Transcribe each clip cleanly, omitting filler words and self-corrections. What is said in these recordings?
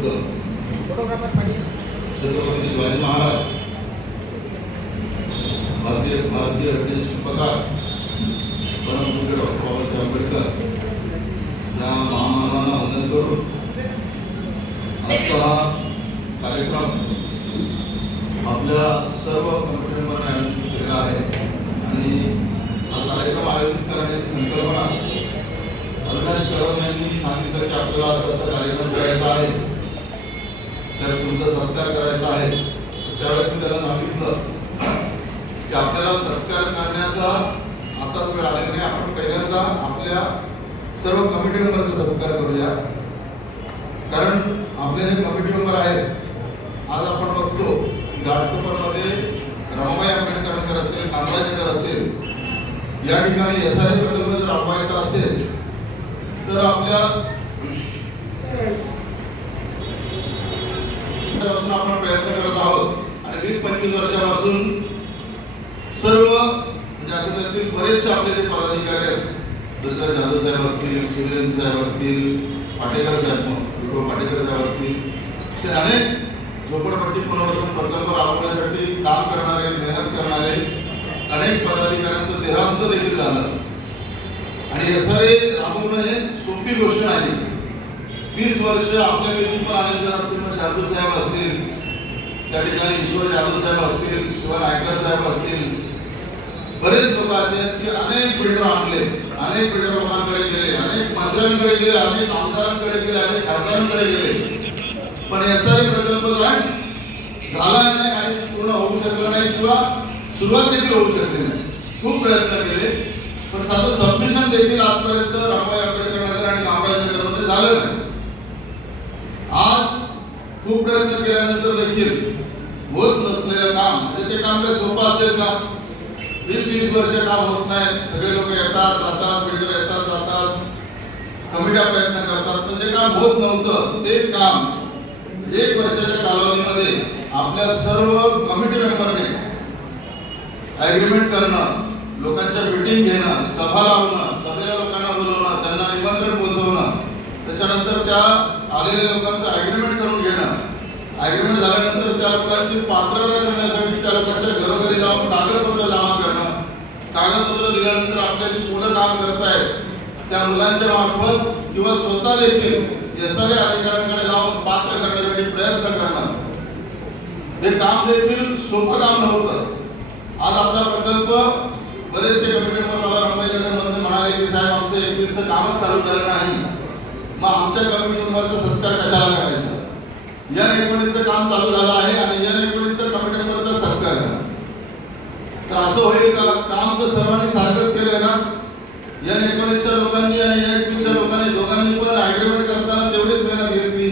बुद्ध छत्रपती शिवाजी महाराज भारतीय हृदय शिल्पकार परमपूज्य डॉक्टर बाबासाहेब आंबेडकर या महामानवांना वंदन करून आजचा हा कार्यक्रम आपल्या सर्व कमिटीमध्ये आयोजित केलेला आहे आणि हा कार्यक्रम आयोजित करण्याची संकल्पना अविनाश कदम यांनी सांगितलं की आपल्याला असा कार्यक्रम करायचा आहे, त्या तुमचा सत्कार करायचा आहे. त्यावेळेस मी त्याला सांगितलं की आपल्याला सत्कार करण्याचा आताच वेळ आलेला नाही. आपण पहिल्यांदा आपल्या सर्व कमिटी मेंबरचा सत्कार करूया, कारण आपले जे कमिटी मेंबर आहेत आज आपण बघतो घाटकोपरमध्ये रमाबाई आंबेडकर नगर असेल, कामराज नगर असेल, या ठिकाणी SRE प्रकल्प जर राबवायचा असेल तर आपल्या आपण प्रयत्न करत आहोत आणि 20-25 वर्षापासून सर्व म्हणजे आता त्यातील बरेचसे आपले जे पदाधिकारी आहेत, जसं जाधव साहेब असतील, सूर्यवंशी साहेब असतील, पाटेकर साहेब पाटेकर साहेब असतील, असे अनेक झोपडपट्टी पुनर्वसन प्रकल्प राबवण्यासाठी काम करणारे, मेहनत करणारे अनेक पदाधिकाऱ्यांचं देहांत देखील झालं आणि SRE राबवणं हे सोपी गोष्ट नाही. 20 वर्ष आपल्यापैकी पण अनेक जण असतील, मग जाधव साहेब असतील, त्या ठिकाणी ईश्वर जाधव साहेब असतील, शिवा नायकर साहेब असतील, बरेच लोक असे आहेत की अनेक बिल्डर आणले, अनेक बिल्डर लोकांकडे गेले, अनेक मंत्र्यांकडे गेले, अनेक आमदारांकडे गेले, अनेक खासदारांकडे गेले, पण SRE प्रकल्प काय झाला नाही आणि पूर्ण होऊ शकला नाही किंवा सुरुवात देखील होऊ शकली नाही. खूप प्रयत्न केले पण साधं सबमिशन देखील आजपर्यंत रमाबाई आंबेडकर नगर आणि कामराज नगरमध्ये झालं नाही. आज खूप प्रयत्न केल्यानंतर देखील होत नसलेलं काम, म्हणजे ते काम काय सोपं असेल का? 20-20 वर्ष काम होत नाही. सगळे लोक येतात जातात, बिल्डर येतात जातात, कमिट्या प्रयत्न करतात, पण जे काम होत नव्हतं ते काम 1 वर्षाच्या कालावधीमध्ये आपल्या सर्व कमिटी मेंबरने ॲग्रीमेंट करणं, लोकांच्या मीटिंग घेणं, सभा लावणं, सगळ्या लोकांना बोलवणं, त्यांना निमंत्रण पोहोचवणं, त्याच्यानंतर त्या आलेल्या लोकांचं ॲग्रीमेंट करून घेणं, ॲग्रीमेंट झाल्यानंतर त्या लोकांची पात्रता करण्यासाठी त्या लोकांच्या घरोघरी जाऊन कागदपत्र जमा करणं, कागदपत्र दिल्यानंतर आपल्या जी मुलं काम करत आहेत त्या मुलांच्या मार्फत किंवा स्वतः देखील SRE अधिकाऱ्यांकडे जाऊन पात्र करण्यासाठी प्रयत्न करणं, हे काम देखील सोपं काम नव्हतं. आज आपला प्रकल्प बरेचसे कमिटी मेंबर रमाबाईनगरमध्ये म्हणाले की साहेब आमचं 21चं कामच चालू झालं नाही, मग आमच्या कमिटी मेंबरचा सत्कार कशाला करायचा? N19चं काम चालू झालं आहे आणि N19चं कमिटी मेंबरचा सत्कार करा. तर असं होईल का? काम तर सर्वांनी सारखंच केलंय ना. N19च्या लोकांनी आणि N21च्या लोकांनी दोघांनी पण ॲग्रीमेंट करताना तेवढीच मेहनत घेतली.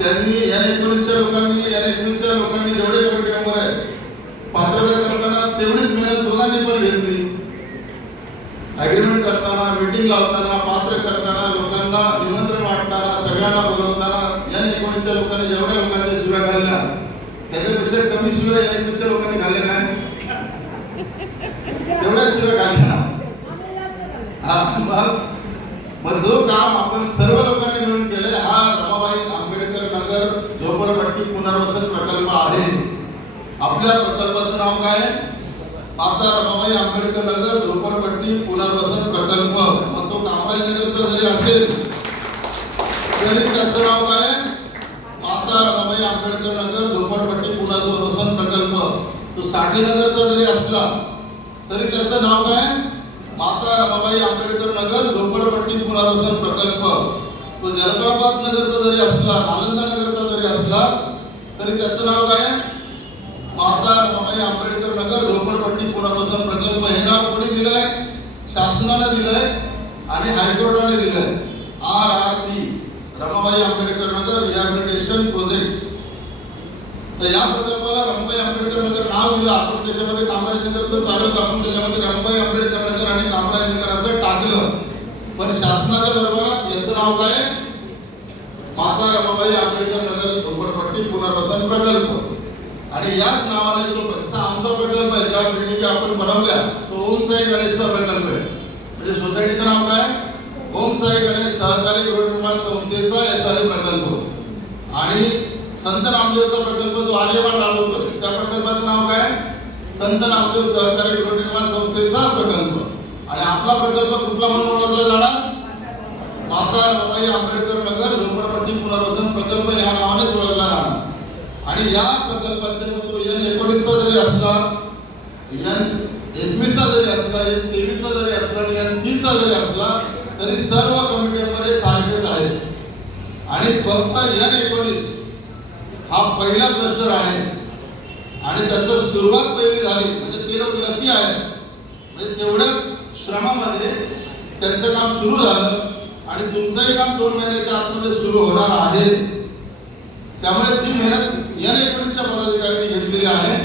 त्यांनी N19च्या लोकांनी जेवढे कमिटी मेंबर आहेत पात्रता करताना तेवढीच मेहनत दोघांनी पण घेतली. ॲग्रीमेंट करताना, मीटिंग लावताना, पात्र करताना, लोकांना निमंत्रण वाटताना, सगळ्यांना बोलवताना N19च्या लोकांनी जेवढ्या लोकांच्या शिव्या घालल्या त्याच्यापेक्षा कमी शिव्या N21च्या लोकांनी घालल्या नाही, तेवढ्या शिव्या घालल्या. मग जो काम आपण सर्व लोकांनी मिळून केले, हा रमाबाई आंबेडकर नगर झोपडपट्टी पुनर्वसन प्रकल्प आहे. आपल्या प्रकल्पाचं नाव काय? माता रमाबाई आंबेडकर नगर झोपडपट्टी पुनर्वसन प्रकल्प. मग तो कामराज नगरचा जरी असेल तरी त्याचं नाव काय? माता रमाबाई आंबेडकर नगर झोपडपट्टी पुनर्वसन प्रकल्प. तो साठी नगरचा जरी असला तरी त्याचं नाव काय? माता रमाबाई आंबेडकर नगर झोपडपट्टी पुनर्वसन प्रकल्प. तो जलप्रपात नगरचा जरी असला, नालंदा नगरचा जरी असला तरी त्याचं नाव काय? माता रमाबाई आंबेडकर नगर झोपडपट्टी पुनर्वसन प्रकल्प. हे नाव कोणी दिलंय? शासनाने दिलंय आणि हायकोर्टाने दिलंय. RRP Ramabai Ambedkar Nagar rehabilitation project. तर या प्रकल्पाला रमाबाई आंबेडकर नगर नाव दिलं. आपण त्याच्यामध्ये कामराज नगरचं चालू, आपण त्याच्यामध्ये रमाबाई आंबेडकर नगर आणि कामराज नगर असं टाकलं, पण शासनाच्या दरबारात याचं नाव काय? माता रमाबाई आंबेडकर नगर झोपडपट्टी पुनर्वसन प्रकल्प. आणि याच नावाने जो आमचा प्रकल्प आहे, ज्या बिल्डिंग आपण बनवल्या, तो ओमसाई गणेशचा प्रकल्प आहे. म्हणजे सोसायटीचं नाव काय? ओमसाई गणेश सहकारी गृहनिर्माण संस्थेचा SRE प्रकल्प. आणि संत नामदेवचा प्रकल्प जो आलेवाड राबवतोय त्या प्रकल्पाचं नाव काय? संत नामदेव सहकारी गृहनिर्माण संस्थेचा प्रकल्प. आणि आपला प्रकल्प कुठला म्हणून ओळखला जाणार? माता रमाई आंबेडकर नगर झोपडपट्टी पुनर्वसन प्रकल्प या नावानेच ओळखला जाणार. आणि या प्रकल्पाचे तो N19 जरी असला, N21 जरी असला, N23 जरी असला आणि N30 जरी असला तरी सर्व कमिटी मेंबर हे सारखेच आहेत. आणि फक्त N19 हा पहिला क्लस्टर आहे आणि त्याचं सुरुवात पहिली झाली म्हणजे ते लोक नक्की आहे. म्हणजे तेवढ्याच श्रमामध्ये त्यांचं काम सुरू झालं आणि तुमचंही काम 2 महिन्याच्या आतमध्ये सुरू होणार आहे. त्यामुळे जी मेहनत N19च्या पदाधिकाऱ्यांनी घेतलेली आहे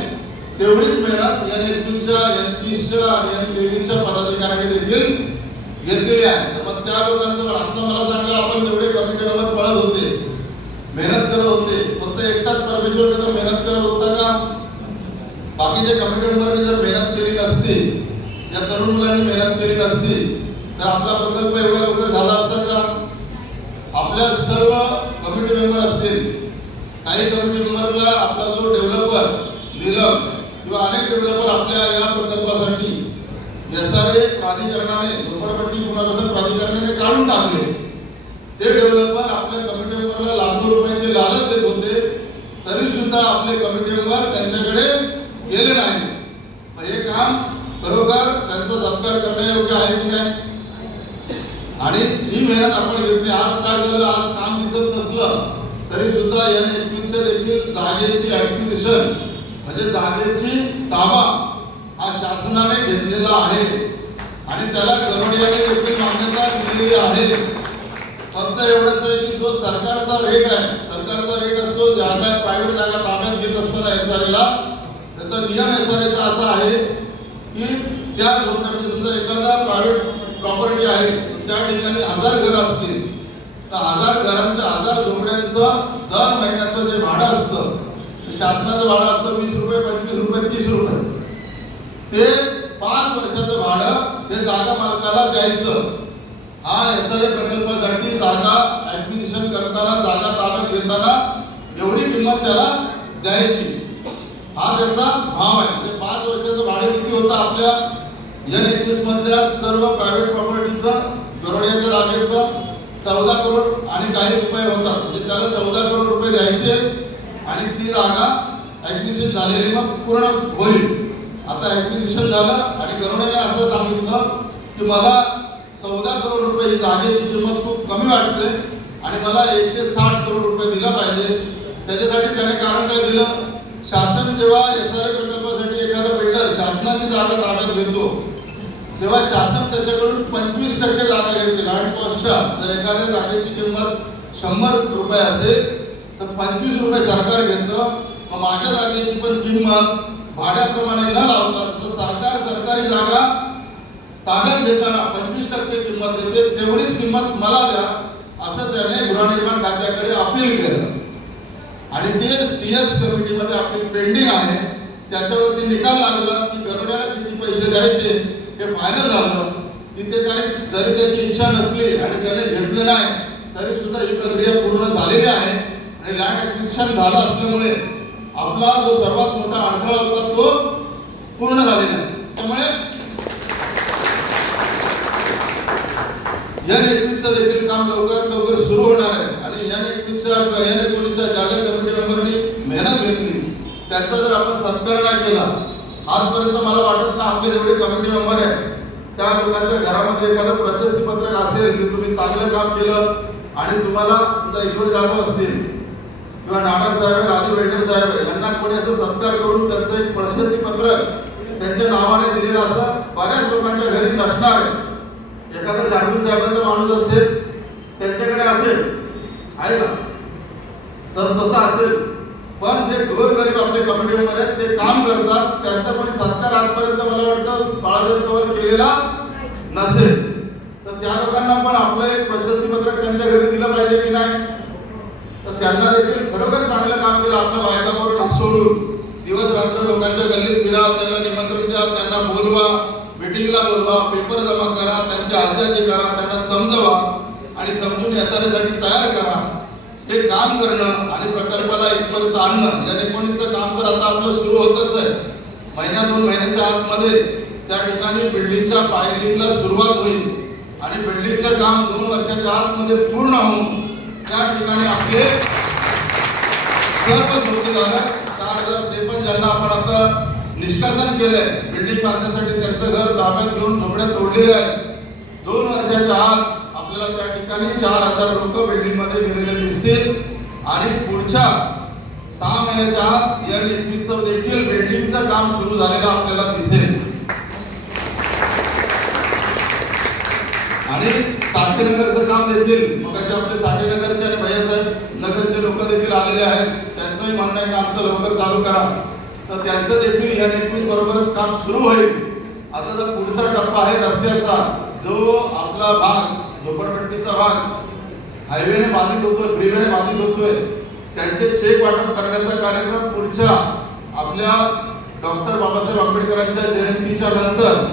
तेवढीच मेहनत N21च्या, N30च्या आणि N23च्या पदाधिकाऱ्यांनी देखील घेतलेली आहे. मग त्या लोकांचं आता मला सांगा, आपण तेवढे कमिटीवर पळत होते, मेहनत करत होते, फक्त एकटाच परमेश्वर कसा मेहनत करत होता का? बाकीच्या कमिटी मेंबरनी जर मेहनत केली नसती, या तरुण मुलांनी मेहनत केली नसती तर आपला प्रकल्प एवढा लवकर झाला असता का? आपल्या सर्व कमिटी मेंबर असतील, काही कमिटी मेंबरला आपला जो डेव्हलपर नीलम किंवा अनेक डेव्हलपर आपल्या या प्रकल्पासाठी SRA प्राधिकरणाने झोपडपट्टी पुनर्वसन प्राधिकरणाने काढून टाकले. ते डेव्हलपर आपल्या कमिटी मेंबरला लाखो रुपयाचे लालच देत होते तरी सुद्धा आपले कमिटी मेंबर त्यांच्याकडे गेले नाही. हे काम खरोखर त्यांचा सत्कार करण्यायोग्य आहे की नाही? आणि जी मेहनत आपण घेतली, आज काय झालं, आज काम दिसत नसलं तरी सुद्धा N21च्या देखील जागेची ऍक्विजिशन म्हणजे जागेची ताबा हा शासनाने घेतलेला आहे आणि त्याला गरोडियाने देखील मान्यता दिलेली आहे. फक्त एवढंच आहे की जो सरकारचा रेट आहे, सरकारचा रेट असतो जागा प्रायव्हेट जागा ताब्यात घेत असताना SRAला त्याचा नियम SRAचा असा आहे की त्या झोपड्यामध्ये सुद्धा एखादा प्रायव्हेट प्रॉपर्टी आहे त्या ठिकाणी 1000 घरं असतील तर 1000 घरांच्या 1000 झोपड्यांचं दर महिन्याचं जे भाडं असतं, शासनाचं भाडं असतं 20 रुपये, 25 रुपये, 30 रुपये, ते 5 वर्षाचं भाडं हे जागा मालकाला द्यायचं. हा SRA प्रकल्पासाठी जागा ऍक्विजिशन करताना, जागा ताब्यात घेताना एवढी किंमत त्याला द्यायची, हा त्याचा भाव आहे. म्हणजे 5 वर्षाचं भाडे किती होतं आपल्या N21 मधल्या सर्व प्रायव्हेट प्रॉपर्टीचं गरोडियाच्या जागेचं 14 करोड आणि काही रुपये होतात. म्हणजे त्याला 14 करोड रुपये द्यायचे आणि ती जागा ऍक्विजिशन झालेली मग पूर्ण होईल. आता ऍक्विजिशन झालं आणि गरोडियाने असं सांगितलं की मला 14 करोड रुपये ही जागेची किंमत खूप कमी वाटते आणि मला 160 करोड रुपये दिला पाहिजे. त्याच्यासाठी त्याने कारण काय दिलं? शासन जेव्हा SRA प्रकल्पासाठी एखादा बिल्डर शासनाची जागा ताब्यात घेतो तेव्हा शासन त्याच्याकडून 25% जागा घेते लँड कॉस्टच्या. जर एखाद्या जागेची किंमत 100 रुपये असेल तर 25 रुपये सरकार घेतं. मग माझ्या जागेची पण किंमत भाड्याप्रमाणे न लावता सरकार सरकारी जागा ताब्यात घेताना 25% किंमत देते, तेवढीच किंमत मला द्या असं त्याने गृहनिर्माण खात्याकडे अपील केलं. आणि ते CS कमिटीमध्ये अपील पेंडिंग आहे. त्याच्यावरती निकाल लागला की गरोड्याला किती पैसे द्यायचे हे फायनल झालं. तिथे त्याने जरी त्याची इच्छा नसली आणि त्याने घेतले नाही तरी सुद्धा ही प्रक्रिया पूर्ण झालेली आहे आणि लँड ऍक्विजिशन झालं असल्यामुळे आपला जो सर्वात मोठा अडथळा होता तो पूर्ण झालेला आहे. त्यामुळे N21चं देखील काम लवकरात लवकर सुरू होणार आहे आणि N19च्या जागा कमिटी मेंबरनी मेहनत घेतली, त्याचा जर आपण सत्कार नाही केला, आजपर्यंत मला वाटत ना आपले जेवढे कमिटी मेंबर आहे त्या लोकांच्या घरामध्ये एखादं प्रशस्ती पत्रक असेल की तुम्ही चांगलं काम केलं आणि तुम्हाला तुमचा ईश्वर जाधव असतील किंवा नाडर साहेब, राजू वेल्डर साहेब यांना कोणी असं सत्कार करून त्यांचं एक प्रशस्ती पत्रक त्यांच्या नावाने दिलेलं असं बऱ्याच लोकांच्या घरी नसणार आहे. एखादा जागृत साहेबांचा माणूस असेल त्यांच्याकडे असेल आहे का, तर तसं असेल. पण जे गोरगरीब आपले कमिटी मेंबर आहेत ते काम करतात, त्यांचा पण सत्कार आजपर्यंत मला वाटतं बाळासाहेब पवार केलेला नसेल. तर त्या लोकांना पण आपलं एक प्रशस्ती पत्रक त्यांच्या घरी दिलं पाहिजे की नाही? तर त्यांना देखील खरोखर चांगलं काम केलं. आपल्या बायकाबरोबर सोडून दिवस रात्र लोकांच्या गल्लीत फिरा, त्यांना निमंत्रण द्या, त्यांना बोलवा, मीटिंगला बोलवा, पेपर जमा करा, त्यांच्या अर्जाची करा, त्यांना समजवा आणि समजून यासाठी तयार करा. हे काम करणं आणि प्रकल्पाला इथपर्यंत आणणं या 19चं काम तर आता आपलं सुरू होतच आहे. महिन्या 2 महिन्याच्या आतमध्ये त्या ठिकाणी बिल्डिंगच्या पायलिंगला सुरुवात होईल आणि बिल्डिंगचं काम 2 वर्षाच्या आतमध्ये पूर्ण होऊन त्या ठिकाणी आपले सर्व जोडीदार 4053 ज्यांना आपण आता निष्कासन केलंय बिल्डिंग बांधण्यासाठी त्यांचं घर ताब्यात घेऊन झोपड्या तोडलेल्या आहेत. 2 वर्षाच्या आत आपल्याला त्या ठिकाणी 4000 लोक बिल्डिंग मध्ये गेलेले दिसतील आणि पुढच्या 6 महिन्याच्या आत या 21 देखील बिल्डिंगचं काम सुरू झालेलं आपल्याला दिसेल. आणि साठेनगरचं काम देखील मग आपले साठेनगरचे आणि भैयासाहेब नगरचे लोक देखील आलेले आहेत. त्यांचंही म्हणणं आहे की आमचं लवकर चालू करा, तर त्यांचं देखील या 21 बरोबरच काम सुरू होईल. आता जो पुढचा टप्पा आहे रस्त्याचा, जो आपला भाग झोपडपट्टीचा भाग हायवेने बाधित होतोय, फ्रीवेने बाधित होतोय, त्यांचे चेक वाटप करण्याचा कार्यक्रम पुढच्या आपल्या डॉक्टर बाबासाहेब आंबेडकरांच्या जयंतीच्या नंतर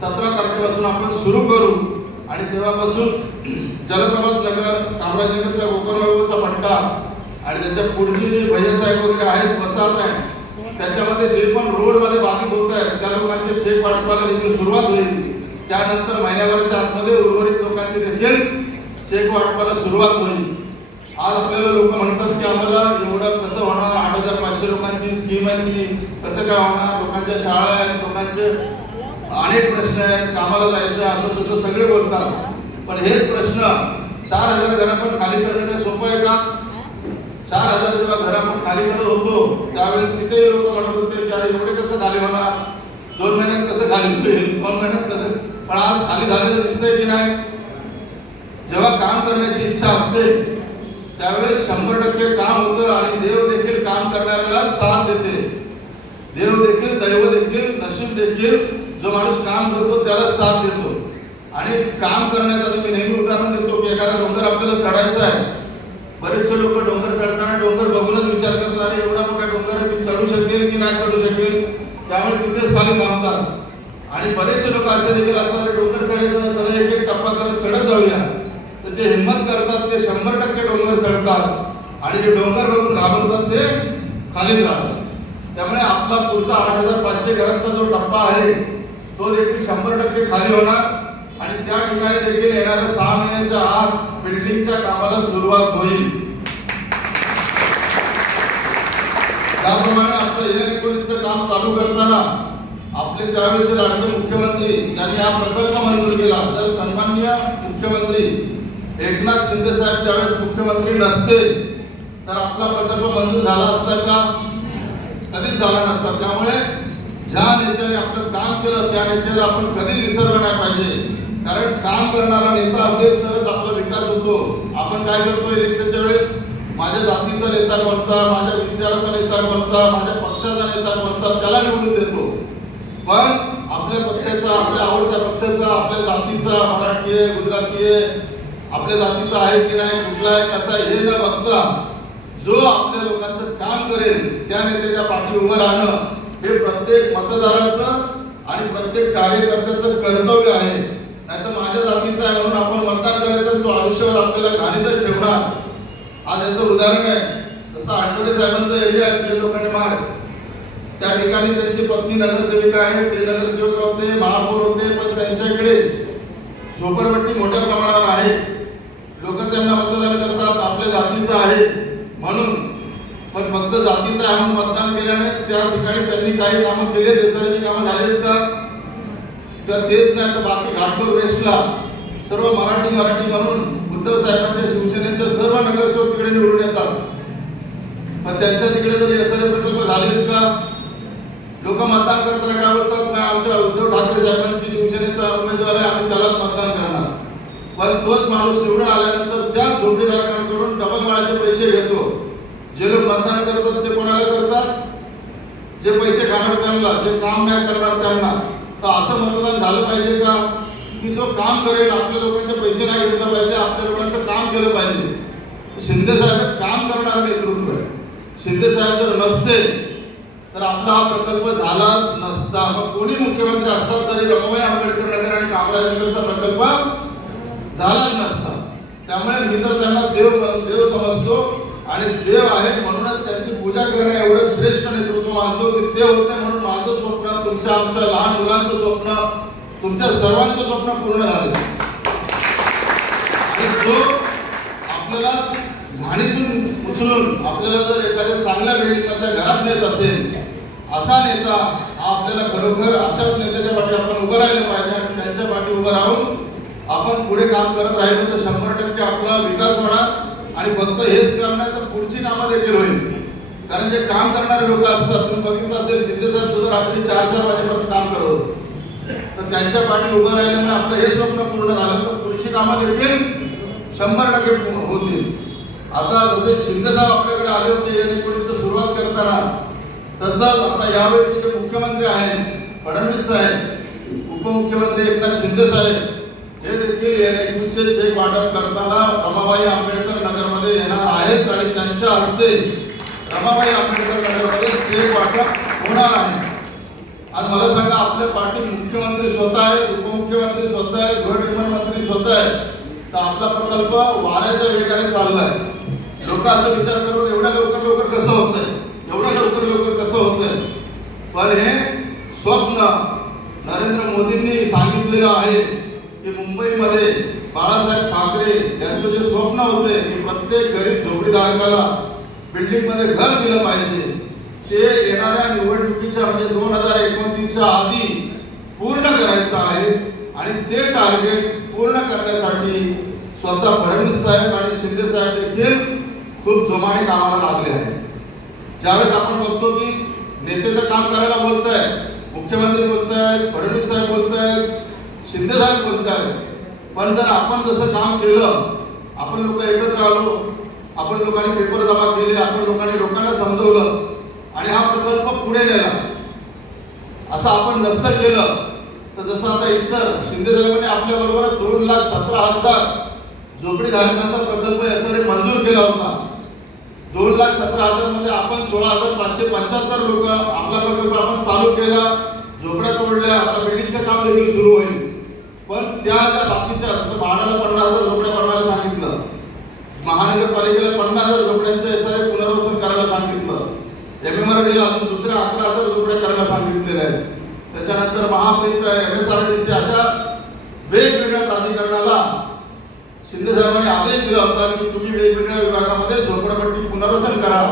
17 तारखेपासून आपण सुरू करू आणि तेव्हापासून जलप्रभात नगर, कामराजनगरच्या गोकर्णचा पट्टा आणि त्याच्या पुढची जी भैयासाहेब वगैरे आहेत वसाहत आहे त्याच्यामध्ये जे पण रोड मध्ये बाधित होत आहेत त्या लोकांचे चेक वाटपाला देखील सुरुवात होईल. त्यानंतर महिन्याभराच्या आतमध्ये उर्वरित लोकांची देखील चेक वाटपाला सुरुवात होईल. आज आपल्याला लोक म्हणतात की आम्हाला एवढं कसं होणार, 8500 लोकांची स्कीम आहे की कसं काय होणार, लोकांच्या शाळा आहेत, लोकांचे अनेक प्रश्न आहेत, कामाला जायचं असं तसं सगळे बोलतात. पण हेच प्रश्न 4000 घरं पण खाली करणं काय सोपं आहे का? 4000 जेव्हा घरं आपण खाली करत होतो त्यावेळेस तिथे लोक म्हणत होते की अरे एवढे कसं खाली होणार, 2 महिन्यात कसं खाली होईल, 2 महिन्यात कसं. पण आज खाली झालेलं दिसतंय की नाही? जेव्हा काम करण्याची इच्छा असते त्यावेळेस 100% काम होतं आणि देव देखील काम करणाऱ्याला साथ देते. देव देखील, दैव देखील, नशीब देखील जो माणूस काम करतो त्याला साथ देतो. आणि काम करण्याचं मी नेहमी उदाहरण देतो की एखादा डोंगर आपल्याला चढायचा आहे. बरेचसे लोक डोंगर चढताना डोंगर बघूनच विचार करतात अरे एवढा मोठा डोंगर आहे, मी चढू शकेल की नाही चढू शकेल, त्यामुळे तिथेच खाली थांबतात. आणि बरेचसे लोक असे देखील असतात डोंगर चढायचं, चला एक एक टप्पा करत चढत जाऊया. तर जे हिंमत करतात ते 100% डोंगर चढतात आणि जे डोंगर बघून घाबरतात ते खालीच राहतात. त्यामुळे आपला पुढचा 8500 घरांचा जो टप्पा आहे तो देखील 100% खाली होणार आणि त्या ठिकाणी देखील येणाऱ्या 6 महिन्याच्या आत बिल्डिंगच्या कामाला सुरुवात होईल. त्याप्रमाणे आपलं या 19चं काम चालू करताना आपले त्यावेळेचे राज्य मुख्यमंत्री यांनी हा प्रकल्प मंजूर केला. तर सन्माननीय मुख्यमंत्री एकनाथ शिंदे साहेब त्यावेळेस मुख्यमंत्री नसते तर आपला प्रकल्प मंजूर झाला असता का? कधीच झाला नसता. त्यामुळे ज्या नेत्याने आपलं काम केलं त्या नेत्याला आपण कधी विसरलं नाही पाहिजे. कारण काम करणारा नेता असेल तरच आपला विकास होतो. आपण काय करतो इलेक्शनच्या वेळेस, माझ्या जातीचा नेता कोणता, माझ्या विचाराचा नेता कोणता, माझ्या पक्षाचा नेता कोणता त्याला निवडून देतो. पण आपल्या पक्षाचा, आपल्या आवडत्या पक्षाचा, आपल्या जातीचा, मराठी आहे, गुजराती आहे, आपल्या जातीचा आहे की नाही, कुठला आहे, कसा आहे हे न बघता जो आपल्या लोकांचं काम करेल त्या नेत्याच्या पाठी उभं राहणं हे प्रत्येक मतदाराचं आणि प्रत्येक कार्यकर्त्याचं कर्तव्य आहे. नाहीतर माझ्या जातीचा आहे म्हणून आपण मतदान करायचं, तो आयुष्यावर आपल्याला घाणीतच ठेवणार. आज याचं उदाहरण आहे तसं आठवडे साहेबांचा एरिया आहे जे लोकांनी मार, त्या ठिकाणी त्यांची पत्नी नगरसेविका आहे, ते नगरसेवक होते, महापौर होते, पण त्यांच्याकडे झोपडपट्टी मोठ्या प्रमाणावर आहे. लोक त्यांना मतदान करतात आपल्या जातीचं आहे म्हणून, पण फक्त जातीचं आहे म्हणून मतदान केल्याने त्या ठिकाणी त्यांनी काही कामं केले, देशाची कामं झाली का? तेच नाही तर बाकी घाटकोर वेस्टला सर्व मराठी म्हणून उद्धव साहेबांच्या शिवसेनेचे सर्व नगरसेवक तिकडे निवडून येतात. पण त्यांच्या तिकडे जर एसआरए प्रकल्प झाले का? लोक मतदान करताना काय बोलतात, नाही आमच्या उद्धव ठाकरे साहेबांची शिवसेनेचा उमेदवार आहे आम्ही त्यालाच मतदान करणार. पण तोच माणूस निवडून आल्यानंतर त्या जोडीदारांकडून डबल माळाचे पैसे घेतो. जे लोक मतदान करतात ते कोणाला करतात? जे पैसे खाणार त्यांना, जे काम नाही करणार त्यांना. तर असं मतदान झालं पाहिजे का की जो काम करेल, आपल्या लोकांचे पैसे नाही घेतलं पाहिजे, आपल्या लोकांचं काम केलं पाहिजे. शिंदे साहेब काम करणार नेतृत्व आहे. शिंदे साहेब जर नसते तर आपला हा प्रकल्प झालाच नसता. मग कोणी मुख्यमंत्री असतात तरी रमाबाई आंबेडकर नगर आणि कामराजनगरचा प्रकल्प झालाच नसता. त्यामुळे मी तर त्यांना देव समजतो. आणि देव आहे म्हणूनच त्यांची पूजा करणे एवढं श्रेष्ठ नेतृत्व मानतो की ते होते म्हणून माझं स्वप्न, तुमच्या आमच्या लहान मुलांचं स्वप्न, तुमच्या सर्वांचं स्वप्न पूर्ण झालं. आणि तो आपल्याला घाणीतून उचलून आपल्याला जर एखाद्या चांगल्या बिल्डिंगमधल्या घरात नेत असेल, असा नेता हा आपल्याला खरोखर अशाच नेत्याच्या पाठी आपण उभं राहिलं पाहिजे आणि त्यांच्या पाठी उभं राहून आपण पुढे काम करत राहिलो तर 100% आपला विकास होणार. आणि फक्त हेच करणार तर पुढची कामं देखील होईल. कारण जे काम करणारे लोक असतात, तुम्ही बघितलं असेल शिंदे साहेब सुद्धा रात्री 4-4 वाजेपर्यंत काम करत होते. तर त्यांच्या पाठी उभं राहिल्यामुळे आपलं हे स्वप्न पूर्ण झालं तर पुढची कामं देखील 100% पूर्ण होतील. आता जसे शिंदे साहेब आपल्याकडे आले होते या सुरुवात करताना, तसंच आता यावेळेचे जे मुख्यमंत्री आहेत फडणवीस साहेब, उपमुख्यमंत्री एकनाथ शिंदे साहेब हे देखील NHPचे चेक वाटप करताना रमाबाई आंबेडकर नगरमध्ये येणार आहेत आणि त्यांच्या हस्ते रमाबाई आंबेडकर नगरमध्ये चेक वाटप होणार आहे. आज मला सांगा, आपल्या पाठी मुख्यमंत्री स्वतः आहेत, उपमुख्यमंत्री स्वतः आहेत, गृहनिर्माण मंत्री स्वतः आहेत, तर आपला प्रकल्प वाऱ्याच्या वेगाने चाललाय. लोक असं विचार करतात एवढ्या लवकर कसं होतंय, एवढ्या लवकर कसं होतंय. पण हे स्वप्न नरेंद्र मोदींनी सांगितलेलं आहे की मुंबईमध्ये बाळासाहेब ठाकरे यांचं जे स्वप्न होते की प्रत्येक गरीब झोपडीधारकाला बिल्डिंगमध्ये घर दिलं पाहिजे, ते येणाऱ्या निवडणुकीच्या म्हणजे 2029च्या आधी पूर्ण करायचं आहे. आणि ते टार्गेट पूर्ण करण्यासाठी स्वतः फडणवीस साहेब आणि शिंदे साहेब देखील खूप जोमाने कामाला लागले आहेत. ज्यावेळेस आपण बघतो की नेतेचं काम करायला बोलताय, मुख्यमंत्री बोलतायत, फडणवीस साहेब बोलतायत, शिंदे साहेब बोलतायत, पण जर आपण जसं काम केलं, आपण लोक एकत्र आलो, आपण लोकांनी पेपर जमा केले, आपण लोकांना समजवलं आणि हा प्रकल्प पुढे नेला, असं आपण नसतं केलं तर जसं आता इतर शिंदे साहेबांनी आपल्या बरोबर 2,17,000 झोपडीधारकांचा प्रकल्प यासाठी मंजूर केला होता. 2,17,000 मध्ये आपण 16,575 लोक आपला प्रकल्प आपण चालू केला, झोपड्या तोडल्या, आता बिल्डिंगचं काम देखील सुरू होईल. पण त्या बाकीच्या जसं भाड्याला 50,000 झोपड्या बनवायला सांगितलं, महानगरपालिकेला 50,000 झोपड्यांचं SRA पुनर्वसन करायला सांगितलं, MMRDला अजून दुसऱ्या 11,000 झोपड्या करायला सांगितलेल्या आहेत. त्याच्यानंतर महापालिका, MSRDC अशा वेगवेगळ्या प्राधिकरणाला शिंदे साहेबांनी आदेश दिला होता की तुम्ही वेगवेगळ्या विभागामध्ये झोपडपट्टी पुनर्वसन करा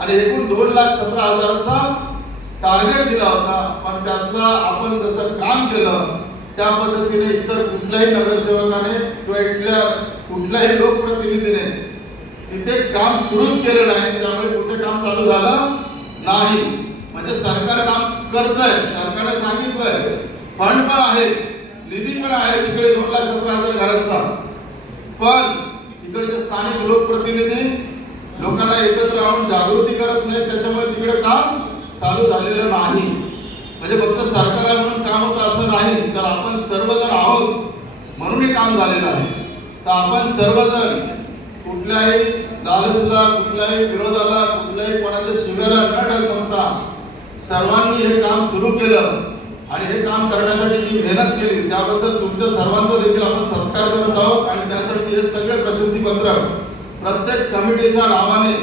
आणि एकूण 2,17,000चा टार्गेट दिला होता. पण त्यातलं आपण जसं काम केलं त्या पद्धतीने इतर कुठल्याही नगरसेवकाने किंवा इथल्या कुठल्याही लोकप्रतिनिधीने तिथे काम सुरूच केलं नाही. त्यामुळे कुठे काम चालू झालं नाही. म्हणजे सरकार काम करतंय, सरकारने सांगितलंय, फंड पण आहे, निधी पण आहे तिकडे 2,17,000 घरांचा, पण तिकडचे स्थानिक लोकप्रतिनिधी लोकांना एकत्र आणून जागृती करत नाही, त्याच्यामुळे तिकडे काम चालू झालेलं नाही. म्हणजे फक्त सरकार आहे म्हणून काम होतं असं नाही, तर आपण सर्वजण आहोत म्हणून हे काम झालेलं आहे. तर आपण सर्वजण कुठल्याही लालचला, कुठल्याही विरोधाला, कुठल्याही कोणाच्या शिव्याला न डगमगता सर्वांनी हे काम सुरू केलं आणि हे काम करण्यासाठी जी मेहनत केली त्याबद्दल तुमच्या सर्वांचा देखील आपण सत्कार करत आहोत. आणि त्यासाठी हे सगळे प्रशस्तीपत्र प्रत्येक कमिटीच्या नावाने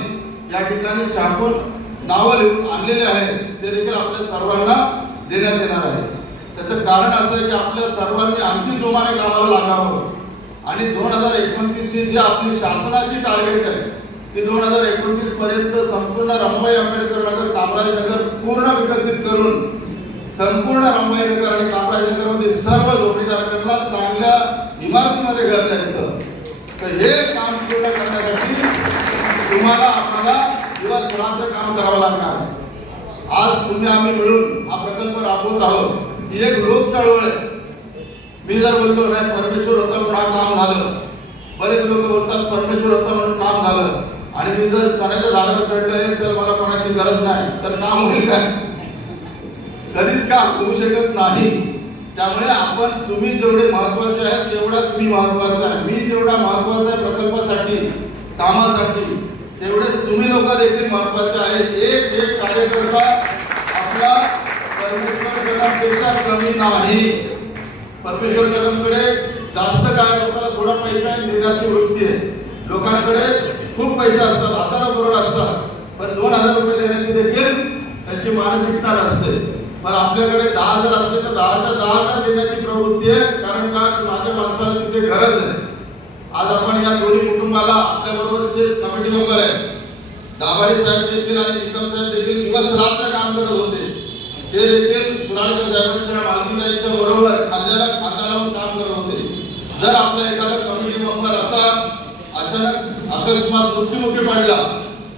या ठिकाणी छापून नावं लिहून आणलेले आहेत, ते देखील आपल्या सर्वांना देण्यात येणार आहे. त्याचं कारण असं आहे की आपल्या सर्वांनी आणखी जोमाने कामाला लागावं आणि 2029ची जी आपली शासनाची टार्गेट आहे की 2029 पर्यंत संपूर्ण रमाबाई आंबेडकर नगर, कामराज नगर पूर्ण विकसित करून संपूर्ण रमाबाई नगर आणि कामराज नगरमध्ये सर्व झोपडीधारकांना चांगल्या इमारतीमध्ये घर द्यायचं. तर हे काम पूर्ण करण्यासाठी तुम्हाला आपल्याला दिवस रात्र काम करावं लागणार. आज तुम्ही आम्ही मिळून हा प्रकल्प राबवत आहोत. ही एक लोक चळवळ आहे. मी जर बोलतो नाही परमेश्वर होता म्हणून हा काम झालं, बरेच लोक बोलतात परमेश्वर होता म्हणून काम झालं, आणि मी जर सणाच्या झाडावर चढलोय तर मला कोणाची गरज नाही तर काम होईल काय? कधीच काम होऊ शकत नाही. त्यामुळे आपण तुम्ही जेवढे महत्वाचे आहेत तेवढाच मी महत्वाचा आहे. मी जेवढा महत्वाचा आहे प्रकल्पासाठी, कामासाठी, तेवढेच तुम्ही लोक देखील महत्वाचे आहेत. एक एक कार्यकर्ता आपला परमेश्वर कदमपेक्षा कमी नाही. परमेश्वर कदमकडे जास्त काय, लोकांना थोडा पैसा आहे, निर्णयाची वृत्ती आहे, लोकांकडे खूप पैसे असतात, हजारो करोड असतात, पण 2000 रुपये देण्याची देखील त्यांची मानसिकता नसते. पण आपल्याकडे 10,000 असले तर 10च्या 10,000 देण्याची प्रवृत्ती आहे. कारण का माझ्या माणसाला तिथे गरज आहे. आज आपण या दोन्ही कुटुंबाला आपल्याबरोबरचे कमिटी मेंबर आहेत, दाभाडे साहेब देखील आणि निकम साहेब देखील दिवस रात्र काम करत होते. ते देखील सुराळकर साहेबांच्या मालकीदारीच्या बरोबर खांद्याला खांदा लावून काम करत होते. जर आपला एखादा कमिटी मेंबर असा अचानक अकस्मात मृत्युमुखी पडला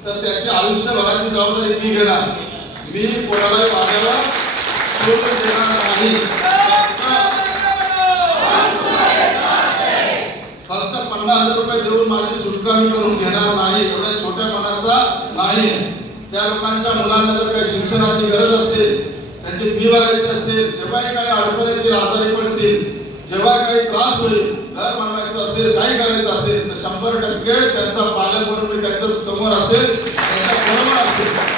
तर त्याचे आयुष्यभराची जबाबदारी मी घेणार. मी कोणालाही वागायला सोडून देणार नाही. फक्त 50,000 रुपये देऊन माझी सुटका मी करून घेणार नाही. एवढ्या छोट्या मनाचा नाही. त्या लोकांच्या मुलांना जर काही शिक्षणाची गरज असेल, त्यांची फी भरायची असेल, जेव्हा काही अडचण येतील, आजारी पडतील, जेव्हा काही त्रास होईल, घर बनवायचं असेल, काही करायचं असेल तर 100% त्यांचा पालक म्हणून मी त्यांच्या समोर असेल, त्यांच्या बरोबर असेल.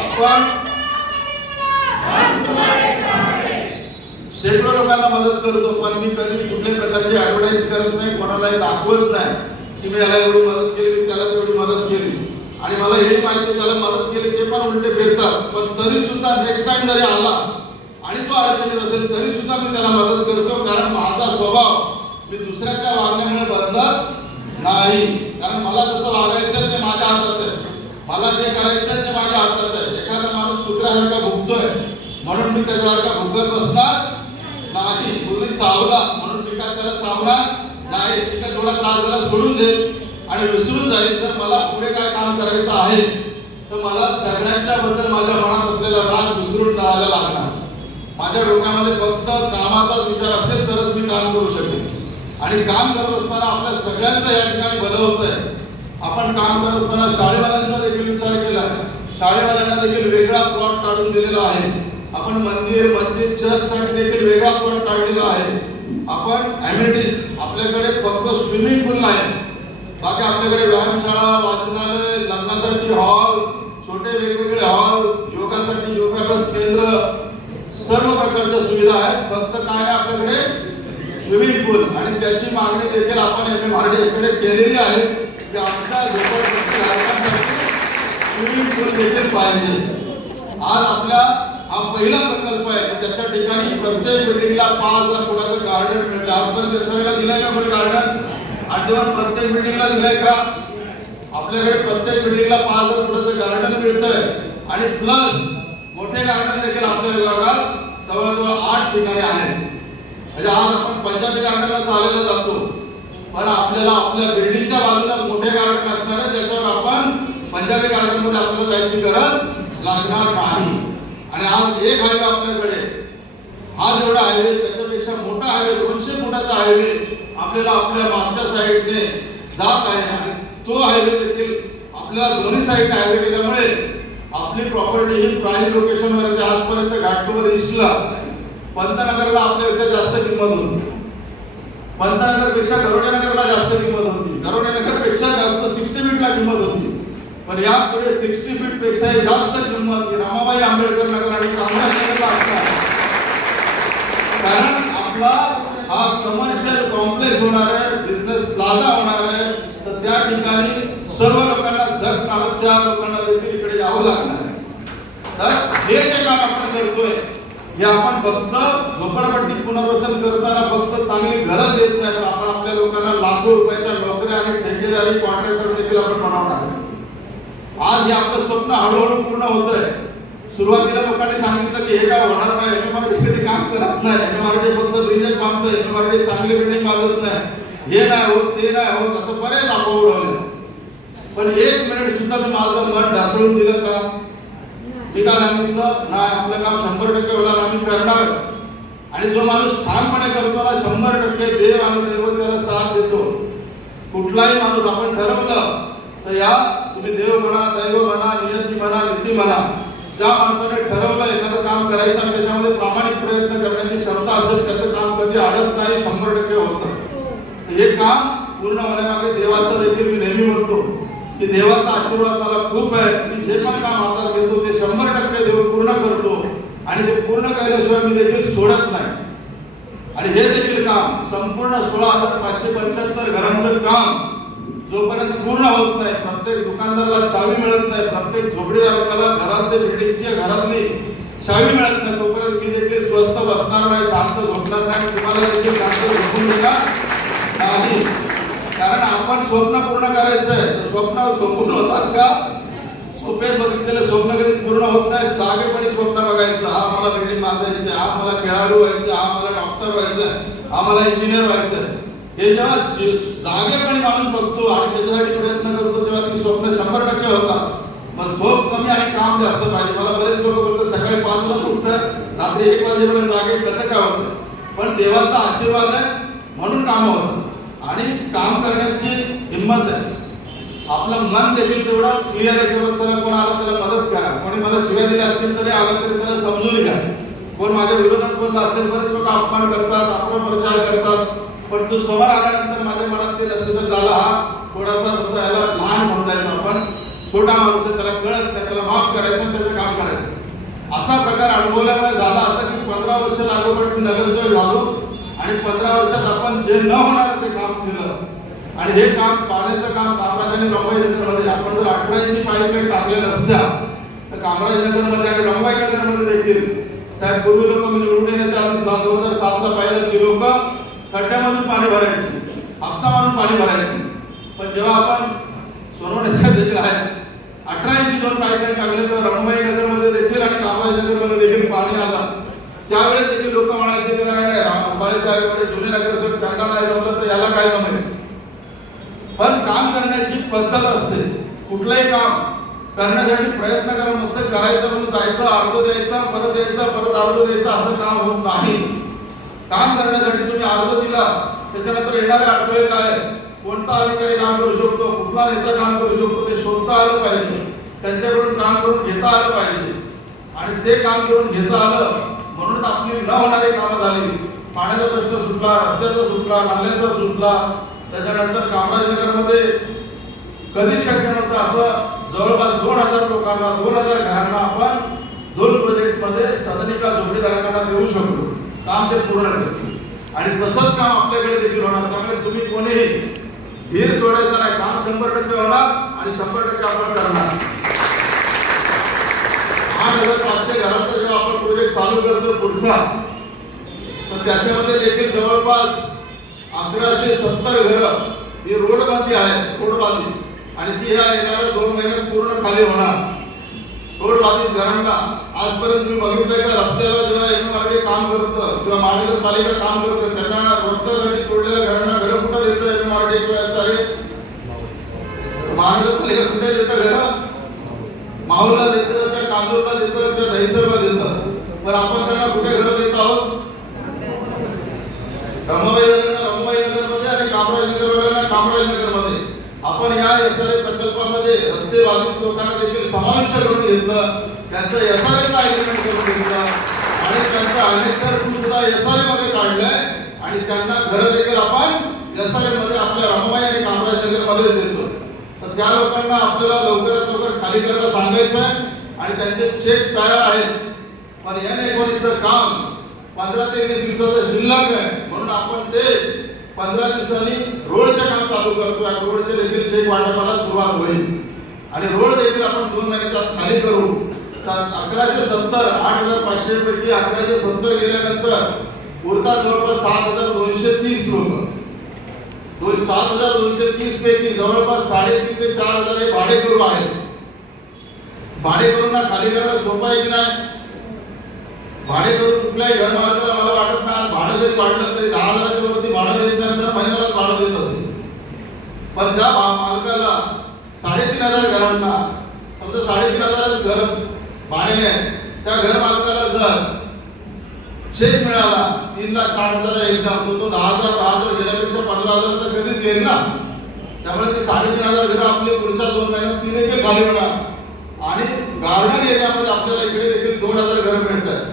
आपण शेकडो लोकांना मदत करतो, पण मी कधी कुठल्याही प्रकारची ऍडव्हर्टाईज करत नाही, कोणालाही दाखवत नाही की मी याला एवढी मदत केली, त्याला तेवढी मदत केली. आणि मला हे माहिती त्याला मदत केली ते पण उलटे फिरतात. पण तरी सुद्धा नेक्स्ट टाइम जरी आला आणि तो अडचणीत असेल तरी सुद्धा मी त्याला मदत करतो. कारण माझा स्वभाव मी दुसऱ्याच्या वागण्यामुळे बदलत नाही. कारण मला जसं वागायचं ते माझ्या हातात आहे, मला जे करायचं ते माझ्या हातात आहे. एखादा माणूस कुत्र्यासारखा भुकतोय म्हणून मी त्याच्यासारखा भुकत बसणार नाही. पूर्वी चावला म्हणून मी काय त्याला चावणार नाही. ठीक आहे, थोडा त्रास झाला सोडून दे आणि विसरून जाईल. तर मला पुढे काय काम करायचं आहे तर मला सगळ्यांच्या बद्दल माझ्या मनात असलेला राग विसरून जायला लागणार. माझ्या डोक्यामध्ये फक्त कामाचाच विचार असेल तरच मी काम करू शकेन. आणि काम करत असताना आपल्या सगळ्यांचं या ठिकाणी भलं होतंय. आपण काम करत असताना शाळेवाल्यांचा देखील विचार केला. शाळेवाल्यांना देखील वेगळा प्लॉट काढून दिलेला आहे. आपण मंदिर, मस्जिद, चर्चसाठी देखील वेगळा प्लॉट काढलेला आहे. आपण ॲम्युनिटीज, आपल्याकडे फक्त स्विमिंग पूल नाही, बाकी आपल्याकडे व्यायामशाळा, वाचनालय, लग्नासाठी हॉल, छोटे वेगवेगळे हॉल, योगासाठी योगाभ्यास केंद्र, सर्व प्रकारच्या सुविधा आहेत. फक्त काय आहे आपल्याकडे स्विमिंग पूल. आणि त्याची मागणी देखील आपण MMRDA केलेली आहे की आमच्या झोपडपट्टी स्विमिंग पूल देखील पाहिजे. आज आपला हा पहिला प्रकल्प आहे त्याच्या ठिकाणी प्रत्येक बिल्डिंगला 5,000 फुटाचं गार्डन मिळतं. आजपर्यंत सगळ्याला दिलंय का कोणी गार्डन? आजवर प्रत्येक बिल्डिंगला दिलंय का? आपल्याकडे प्रत्येक बिल्डिंगला 5,000 फुटाचं गार्डन मिळतंय. आणि प्लस मोठे गार्डन देखील आपल्या विभागात जवळजवळ 8 ठिकाणी आहेत. म्हणजे आज आपण पंजाबी गार्डनला चालायला जातो, पण आपल्याला आपल्या बिल्डिंगच्या बाजूला मोठे गार्डन असणार आहे ज्याच्यावर आपण पंजाबी गार्डन मध्ये आपल्याला जायची गरज लागणार नाही. आणि आज एक हायवे आपल्याकडे, हा जेवढा हायवे त्याच्यापेक्षा मोठा हायवे 200 फुटाचा हायवे आपल्याला आपल्या मागच्या साईडने जात आहे. आणि तो हायवे देखील आपल्याला दोन्ही साईडने हायवे केल्यामुळे आपली प्रॉपर्टी ही प्राईम लोकेशनवर आहे. आजपर्यंत घाटकोपर ईस्टला पंतनगरला आपल्यापेक्षा जास्त किंमत होती, पंतनगरपेक्षा गरोडेनगरला जास्त किंमत होती, गरोडेनगरपेक्षा जास्त 60 फीटला किंमत होती. पण यापुढे 60 फीट पेक्षाही जास्त किंमत रमाबाई आंबेडकर नगर आणि संभाजीनगरला असणार. कारण आपला हा कमर्शियल कॉम्प्लेक्स होणार आहे, बिझनेस प्लाझा होणार आहे. तर त्या ठिकाणी सर्व लोकांना झक मारत त्या लोकांना देखील इकडे यावं लागणार आहे. तर हे जे काम आपण करतोय हे आपण फक्त झोपडपट्टी पुनर्वसन करताना फक्त चांगली घरं देत नाही, तर आपण आपल्या लोकांना लाखो रुपयाच्या नोकऱ्या आणि ठेकेदारी कॉन्ट्रॅक्टर देखील आपण बनवणार आहे. आज हे आपलं स्वप्न हळूहळू पूर्ण होतंय. सुरुवातीला लोकांनी सांगितलं की हे काय होणार नाही, MMRDA कधी काम करत नाही, MMRDA फक्त ब्रिजेस बांधतोय, MMRDA चांगली बिल्डिंग बांधत नाही, हे नाही होत, ते नाही होत, असं बरेच अफवा उडवले. पण 1 मिनिट सुद्धा मी माझं मन ढासळून दिलं का? मी काय सांगितलं नाही, आपलं काम 100% होणार, आम्ही करणार. आणि जो माणूस ठामपणे करतो ना 100% देव आणि दैवत त्याला साथ देतो. कुठलाही माणूस आपण ठरवलं तर या तुम्ही देव म्हणा, दैव म्हणा, नियती म्हणा, नीती म्हणा, ज्या माणसाने ठरवलं एखादं काम करायचं आणि त्याच्यामध्ये प्रामाणिक प्रयत्न करण्याची क्षमता असेल त्याचं काम कधी अडत नाही, 100% होतं. हे काम पूर्ण होण्यामागे देवाचं देखील मी नेहमी म्हणतो की देवाचा आशीर्वाद मला खूप आहे. मी जे पण काम हातात घेतो ते 100% देव पूर्ण करतो आणि ते पूर्ण केल्याशिवाय मी देखील सोडत नाही. आणि हे देखील काम संपूर्ण 16,575 घरांचं काम जोपर्यंत पूर्ण होत नाही, प्रत्येक दुकानदाराला चावी मिळत नाही, प्रत्येक झोपडीदाराला घराचे बिल्डिंगची घरातली चावी मिळत नाही, तोपर्यंत मी देखील स्वस्थ बसणार नाही, शांत झोपणार नाही, तुम्हाला देखील शांत झोपून देणार नाही. कारण आपण स्वप्न पूर्ण करायचं आहे. तर स्वप्न झोपून होतात का? झोपेत बघितलेलं स्वप्न कधी पूर्ण होत नाही. जागेपणी स्वप्न बघायचं, हा मला बिल्डिंग बांधायची, हा मला खेळाडू व्हायचं, हा मला डॉक्टर व्हायचं, हा मला इंजिनियर व्हायचं. हे जेव्हा जागेपणी माणूस बघतो आणि त्याच्यासाठी प्रयत्न करतो तेव्हा ती स्वप्न 100% होतात. पण झोप कमी आणि काम जास्त पाहिजे. मला बरेच लोक बोलतात सकाळी 5 वाजता उठतात, रात्री 1 वाजेपर्यंत जागे, कसं काय होतं? पण देवाचा आशीर्वाद आहे म्हणून काम होतं आणि काम करण्याची हिंमत आहे. आपलं मन देखील तेवढं क्लिअर आहे की चला कोण आला त्याला मदत करा, कोणी मला शिव्या दिल्या असतील तरी आलं तरी त्याला समजून घ्या, कोण माझ्या विरोधात बोलला असेल बरेच लोक अपमान करतात, अपप्रचार करतात, पण तो समोर आल्यानंतर माझ्या मनात ते नसते तर त्याला हा थोडासा होता, याला लहान समजायचं, आपण छोटा माणूस आहे, त्याला कळत नाही, त्याला माफ करायचं आणि त्याचं काम करायचं. असा प्रकार अनुभवल्यामुळे झाला असं की 15 वर्ष लागोपाठ मी नगरसेवक झालो आणि 15 वर्षात आपण जे न होणार ते काम केलं. आणि हे काम पाण्याचं काम कामराज आणि रमाई नगरमध्ये आपण जर 18 इंची पाईपलाईन टाकले नसत्या तर कामराज नगरमध्ये आणि रमाई नगरमध्ये देखील साहेब पूर्वी लोक मी निवडून येण्याच्या आधी 2007ला पाहिलं की लोक खड्ड्यामधून पाणी भरायचे, हापसा मारून पाणी भरायचे. पण जेव्हा आपण सोनवणे साहेब देखील आहेत 18 इंची 2 पाईपलाईन टाकले तर रमाई नगरमध्ये देखील आणि कामराज नगरमध्ये देखील पाणी आलं. त्यावेळेस देखील लोक म्हणायचे की नाही रामपाळे साहेब जुने नगरसेवक त्यांना नाही जमलं तर याला काय जमेल. पण काम करण्याची पद्धत असते. कुठलंही काम करण्यासाठी प्रयत्न करणं नसतं, करायचं म्हणून जायचं, अर्ज द्यायचा, परत यायचा, परत अर्ज द्यायचा, असं काम होत नाही. काम करण्यासाठी तुम्ही अर्ज दिला, त्याच्यानंतर येणारे अडथळे काय, कोणता अधिकारी काम करू शकतो, कुठला नेता काम करू शकतो ते शोधता आलं पाहिजे, त्यांच्याकडून काम करून घेता आलं पाहिजे. आणि ते काम करून घेता आलं म्हणून आपली न होणारी कामं झाली. पाण्याचा प्रश्न सुटला, रस्त्याचा सुटला, नाल्यांचा सुटला. त्याच्यानंतर कामराज नगरमध्ये कधी शक्य नव्हतं असं जवळपास 2000 लोकांना 2000 घरांना आपण 2 प्रोजेक्टमध्ये सदनिका झोपडीधारकांना देऊ शकतो. काम ते पूर्ण करतो आणि तसंच काम आपल्याकडे देखील होणार. त्यामुळे तुम्ही कोणीही धीर सोडायचा नाही. काम 100% होणार आणि 100% आपण करणार. 8500 घरांचा जेव्हा आपण प्रोजेक्ट चालू करतो पुढचा, तर त्याच्यामध्ये देखील जवळपास 1170 घरं ही रोडबांधी आहेत, रोडबांधी, आणि ती ह्या येणाऱ्या 2 महिन्यात पूर्ण खाली होणार. रोडबाधित घरांना आजपर्यंत तुम्ही बघितलंय का रस्त्याला जेव्हा एमआरडी काम करतं किंवा महानगरपालिका काम करतं त्यांना रस्त्यासाठी तोडलेल्या घरांना घरं कुठं देतं एमआरडी किंवा SRA? महानगरपालिका कुठे देतं घरं? माहूरला देतं किंवा कांजूरला देतं किंवा दहिसरला देतं. पण आपण त्यांना कुठे घरं देत आहोत? रमाबाई नगरमध्ये आणि कामराज नगरवाल्यांना कामराज नगरमध्ये. आपण या SRA प्रकल्पामध्ये रस्ते बाधित लोकांना देखील समाविष्ट करून घेतलं, त्यांचं SRA अग्रीमेंट करून घेतलं आणि त्यांचा अनेक्षर सुद्धा SRA मध्ये काढलंय आणि त्यांना घरं देखील आपण SRA मध्ये आपल्या रमाबाई आणि कामराज नगरमध्ये देतो. तर त्या लोकांना आपल्याला लवकरात लवकर खाली करायला सांगायचं आहे आणि त्यांचे चेक तयार आहेत. पण N19चं काम 15 ते 20 दिवसाचं शिल्लक आहे म्हणून आपण ते 15 दिवसांनी रोडचे काम चालू करतो. या रोडचे देखील चेक वाटपाला सुरुवात होईल आणि रोड देखील आपण 2 महिन्यात खाली करू. 1170 8500 पैकी 1170 गेल्यानंतर उरतात जवळपास 7230 लोक. 7230 पैकी जवळपास 3.5 ते 4000 हे भाडेकरू आहेत. भाडेकरूंना खाली करणं सोपं आहे की नाही? भाडेकरू कुठल्याही घर मालकाला मला वाटत नाही भाडं जरी वाढलं तरी 10,000च्या वरती भाडं देत नाही तर महिन्यालाच भाडं देत असेल. पण ज्या मालकाला 3,500 घरांना समजा 3,500 घर भाडे आहे, त्या घर मालकाला जर चेक मिळाला 3,60,000 एकदम तो 10,000 गेल्यापेक्षा 15,000 तर कधीच घेईल ना. त्यामुळे ते 3,500 घरं आपले पुढच्या 2 महिन्यात 3 देखील खाली होणार आणि गार्डन एरियामध्ये आपल्याला इकडे देखील 2,000 घरं मिळतात.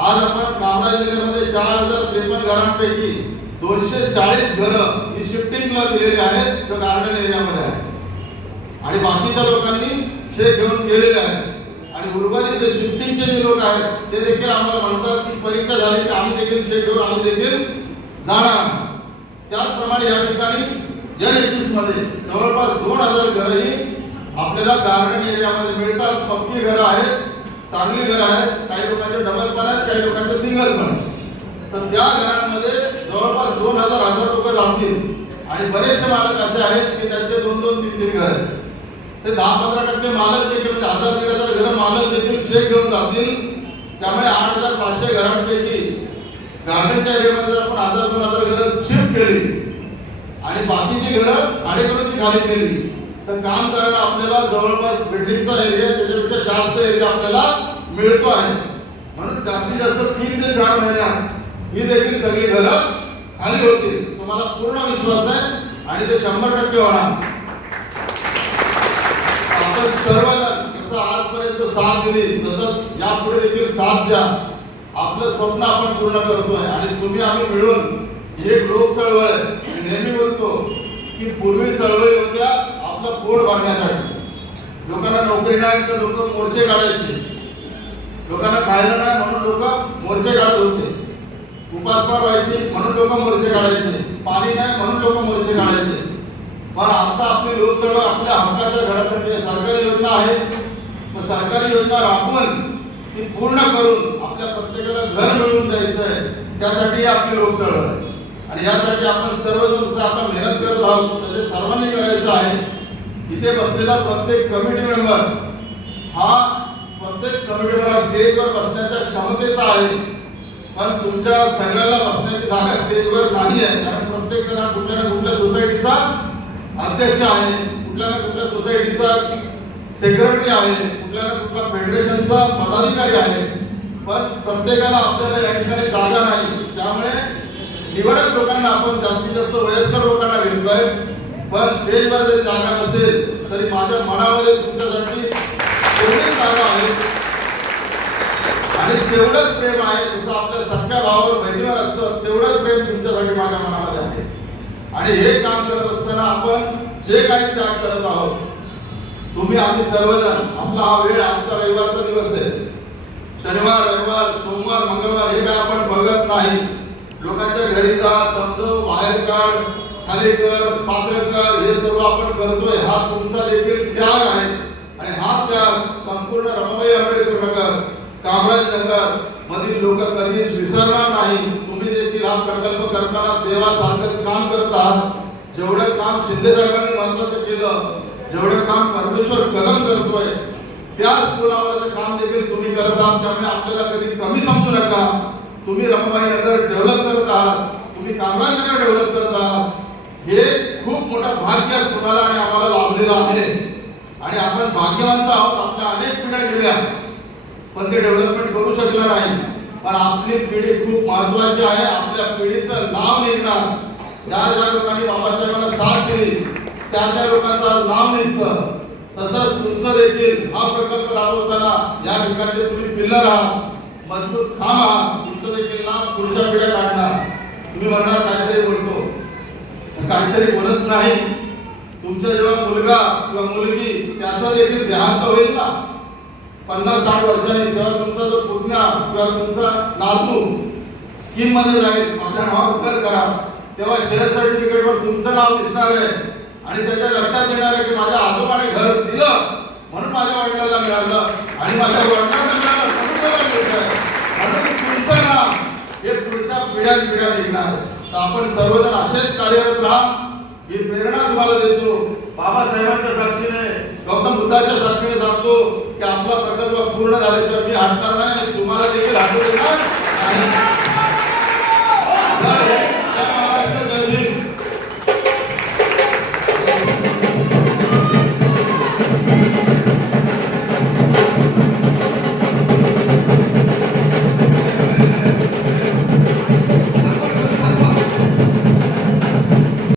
आज आपण कामराज नगरमध्ये 4,053 घरांपैकी 240 घरं ही शिफ्टिंगला दिलेली आहेत जो गार्डन एरियामध्ये आहे आणि बाकीच्या लोकांनी चेक घेऊन गेलेले आहेत. आणि उर्वरित जे शिफ्टिंगचे जे लोक आहेत ते देखील आम्हाला म्हणतात की परीक्षा झाली की आम्ही देखील चेक घेऊन आम्ही देखील जाणार. त्याचप्रमाणे या ठिकाणी या 21 मध्ये जवळपास 2000 घरही आपल्याला गार्डन एरियामध्ये मिळतात. पक्की घरं आहेत, चांगली घरं आहेत, काही लोकांचे डबल पण आहेत, काही लोकांचे सिंगल पण. तर त्या घरांमध्ये जवळपास 2000 लोक जातील आणि बरेचसे मालक असे आहेत की त्यांचे 2-2, 3-3 घर आहेत. ते 10-15% मालक देखील म्हणजे 1000-1500 घर मालक देखील चेक घेऊन जातील. त्यामुळे 8500 घरांपैकी गार्डनच्या एरियामध्ये जर आपण 1000-2000 घरं शिफ्ट केली आणि बाकीची घरं भाडेकरूंची खाली केली तर काम करायला आपल्याला जवळपास बिल्डिंगचा एरिया त्याच्यापेक्षा जास्त एरिया आपल्याला मिळतो आहे. म्हणून जास्तीत जास्त 3 ते 4 महिन्यात ही देखील सगळी घरं खाली होतील. तुम्हाला पूर्ण विश्वास आहे आणि ते 100% होणार. आपण सर्वजण जसं आजपर्यंत साथ दिली तसंच यापुढे देखील साथ द्या. आपलं स्वप्न आपण पूर्ण करतोय आणि तुम्ही आम्ही मिळून एक लोक चळवळ आहे. मी नेहमी बोलतो की पूर्वी चळवळी होत्या आपलं पोट भरण्यासाठी. लोकांना नोकरी नाही तर लोक मोर्चे काढायचे, लोकांना खायला नाही म्हणून लोक मोर्चे काढत होते, उपासमार व्हायची म्हणून लोक मोर्चे काढायचे, पाणी नाही म्हणून लोक मोर्चे काढायचे. पण आता आपली लोक चळवळ आपल्या हक्काच्या घरासाठी सरकारी योजना आहे. मग सरकारी योजना राबवून ती पूर्ण करून आपल्या प्रत्येकाला घर मिळवून द्यायचं आहे. त्यासाठी आपली लोक चळवळ आहे आणि यासाठी आपण सर्वजण आता मेहनत करत आहोत. तसे सर्वांनी करायचं आहे. इथे बसलेला प्रत्येक कमिटी मेंबर हा प्रत्येक कमिटी मेंबर स्टेजवर बसण्याच्या क्षमतेचा आहे. पण तुमच्या सगळ्याला बसण्याची जागा स्टेजवर नाही आहे. कारण प्रत्येक जण कुठल्या ना कुठल्या सोसायटीचा अध्यक्ष आहे, कुठल्या ना कुठल्या सोसायटीचा सेक्रेटरी आहे, कुठल्या ना कुठल्या फेडरेशनचा पदाधिकारी आहे. पण प्रत्येकाला आपल्याला या ठिकाणी जागा नाही. त्यामुळे निवडक लोकांना आपण जास्तीत जास्त वयस्कर लोकांना घेतोय. पण स्टेजवर जरी जागा नसेल तरी माझ्या मनामध्ये तुमच्यासाठी तेवढीच जागा आहे आणि तेवढंच प्रेम आहे. जसं आपल्या सख्या भावावर बहिणीवर असतं तेवढंच प्रेम तुमच्यासाठी माझ्या मनामध्ये आहे. आणि हे काम करत असताना आपण जे काही त्याग करत आहोत तुम्ही आम्ही सर्वजण आपला हा वेळ आजचा रविवारचा दिवस आहे. शनिवार, रविवार, सोमवार, मंगळवार हे काय आपण बघत नाही. लोकांच्या घरी जा, समजव, बाहेर काढ, खाली कर, पात्र कर, हे सर्व आपण करतोय. हा तुमचा देखील त्याग आहे आणि हा त्याग संपूर्ण रमाबाई आंबेडकर नगर, कामराज नगर मधील लोक कधीच विसरणार नाही. तुम्ही देखील हा प्रकल्प करताना देवासारखंच काम करत आहात. जेवढं काम शिंदे साहेबांनी महत्वाचं केलं, जेवढं काम परमेश्वर कदम करतोय त्याच पुरावाचं काम देखील तुम्ही करत आहात. त्यामुळे आपल्याला कधी कमी समजू नका. तुम्ही रमाबाई नगर डेव्हलप करत आहात, तुम्ही कामराज नगर डेव्हलप करत आहात. हे खूप मोठं भाग्य तुम्हाला आणि आम्हाला लाभलेलं आहे आणि आपण भाग्यवंत आहोत. आपल्या अनेक पिढ्या गेल्या पण ते डेव्हलपमेंट करू शकलं नाही. पण आपली पिढी खूप महत्वाची आहे. आपल्या पिढीचं नाव निघणार. ज्या लोकांनी बाबासाहेबांना साथ दिली त्या लोकांचं नाव निघतं. तसंच तुमचं देखील हा प्रकल्प राबवताना या ठिकाणी तुम्ही पिल्लर आहात, मजबूत खांब आहात. तुमचं देखील नाव पुढच्या पिढ्या काढणार. तुम्ही म्हणणार काहीतरी बोलतो, काहीतरी बोलत नाही. तुमचा जेव्हा मुलगा किंवा मुलगी त्याचा देखील देहांत होईल ना 50-60 वर्षांनी, तेव्हा तुमचा जो पुतण्या किंवा तुमचा नातू स्कीम मध्ये जाईल, माझ्या नावावर कर करा, तेव्हा शेअर सर्टिफिकेटवर तुमचं नाव दिसणार आहे आणि त्याच्या लक्षात येणार आहे की माझ्या आजोबाने घर दिलं म्हणून माझ्या वडिलांना मिळालं आणि माझ्या वडिलांना मिळालं म्हणून तुमचं नाव हे पुढच्या पिढ्या निघणार. तर आपण सर्वजण असेच कार्यरत राहा ही प्रेरणा तुम्हाला देतो. बाबासाहेबांच्या साक्षीने, गौतम बुद्धाच्या साक्षीने सांगतो की आपला प्रकल्प पूर्ण झाल्याशिवाय मी हटणार नाही. तुम्हाला देखील हटू देणार नाही.